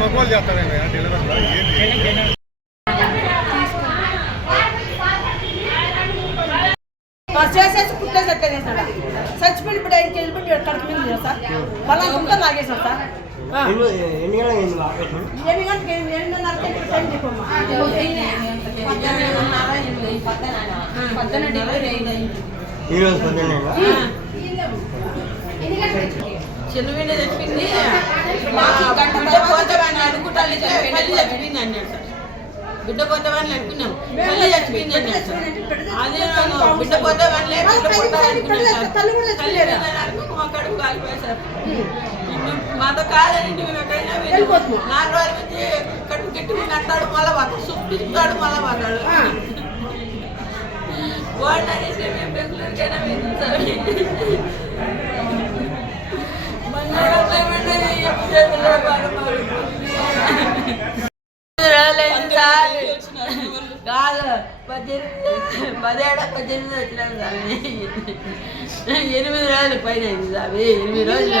మొక్కలు చేస్తారండి చేసేసి పుట్టేసి ఎట్టేసాడు చచ్చిపోయి ఇప్పుడు ఆయనకి వెళ్ళిపోయి కడుపు మీద సార్ బలంతా లాగేసాడు సార్ ఎన్ని గంటలకి 8:30కి టైం చెప్పమ్మా చెల్లువిండ చెప్పింది పోతావని అనుకుంటాను చెప్పింది అన్నాడు సార్ బిడ్డ పోతావని అనుకున్నాం మళ్ళీ చచ్చిపోయింది అన్నాడు సార్ అదే బిడ్డ పోతావని మా కడుపు కాలిపోయా సార్ మాతో కాదని మేము ఎక్కడైనా 4 రోజుల నుంచి కడుపు గిట్టుకుని అంటాడు మళ్ళా వాడు చూపిస్తాడు మళ్ళా వాడాడు వాడు అనేసి మేము రెగ్యులర్గానే విన్నాం సార్ కాదు 18 వచ్చినాను స్వామి 8 రోజులు పైన అయింది స్వామి 8 రోజులు